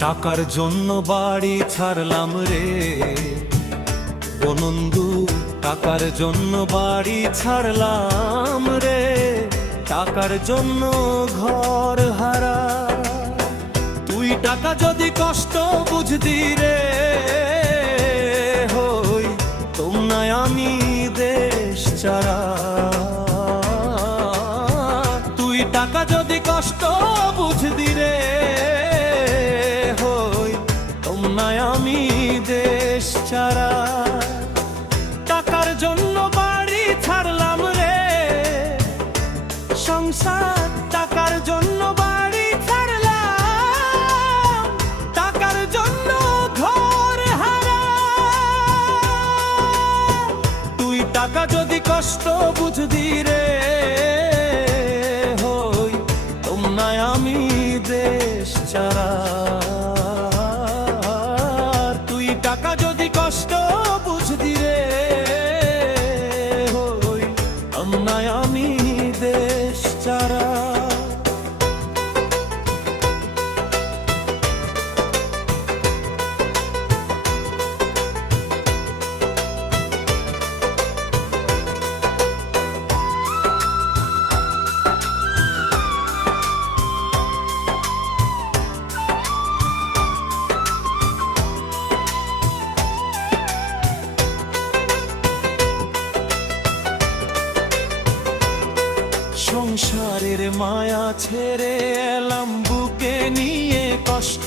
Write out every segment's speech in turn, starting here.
টাকার জন্য বাড়ি ছাড়লাম রে। বনন্দু টাকার জন্য বাড়ি ছাড়লাম রে। টাকার জন্য ঘর হারা। তুই টাকা যদি কষ্ট বুঝতি রে, হই, তোমনায় আমি দেশ চারা তুই টাকা যদি কষ্ট দেশ চারা টাকার জন্য বাড়ি ছাড়লাম রে। সংসার টাকার জন্য বাড়ি ছাড়লাম। টাকার জন্য ঘর হারা। তুই টাকা যদি কষ্ট বুঝদি রে টাকা যদি কষ্ট ছেড়ে এলাম বুকে নিয়ে কষ্ট।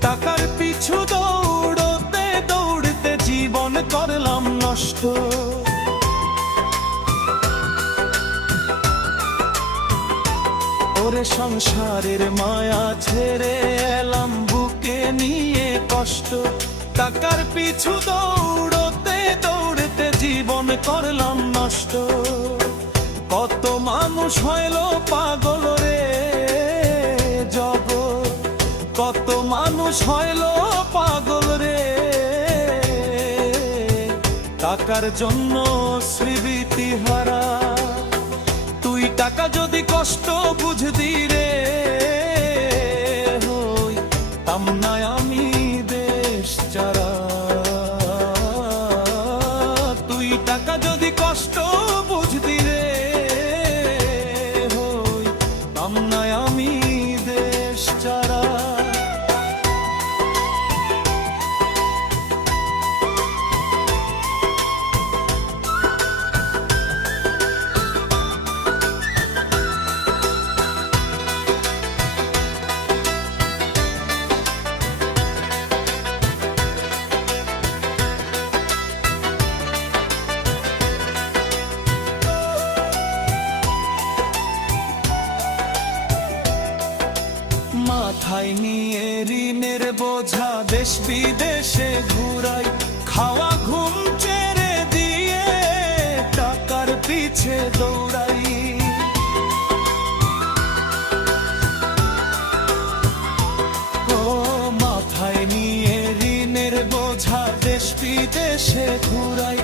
টাকার পিছু দৌড়তে দৌড়তে জীবন করলাম নষ্ট। ওরে সংসারের মায়া ছেড়ে এলাম বুকে নিয়ে কষ্ট। টাকার পিছু দৌড়তে দৌড়তে জীবন করলাম নষ্ট। কত মানুষ হইল টাকার জন্য স্মৃতি হারা তুই টাকা যদি কষ্ট বুঝতি রে মাথায় নিয়ে ঋণের বোঝা দেশ বিদেশে ঘুরাই, খাওয়া ঘুম চেড়ে দিয়ে টাকার পিছে দৌড়াই। ও মাথায় নিয়ে ঋণের বোঝা দেশ বিদেশে ঘুরাই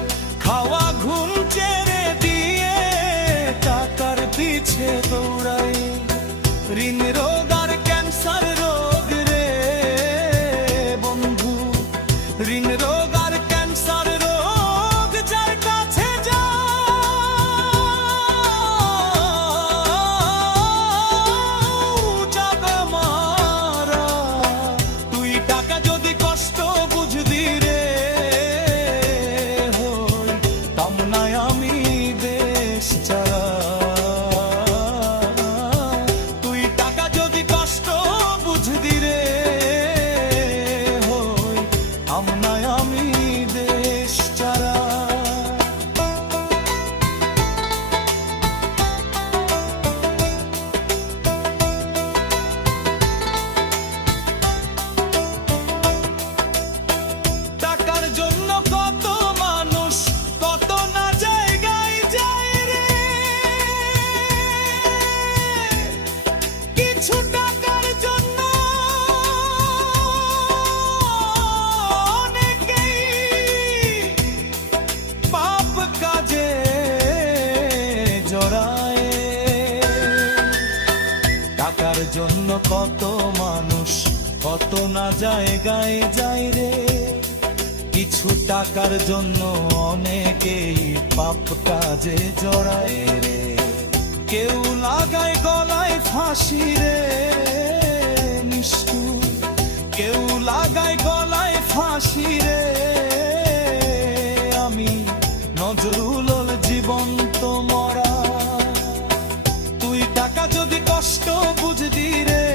আমি দেশ টাকার জন্য কত মানুষ, কত না জায়গায় যাই রে। কিছু টাকার জন্য অনেকেই পাপ কাজে জড়ায় রে। কেউ লাগায় গলায় ফাঁসি রে কেউ লাগায় গলায় ফাঁসি রে। আমি নজরুল জীবন্ত যদি কষ্ট বুঝবি রে?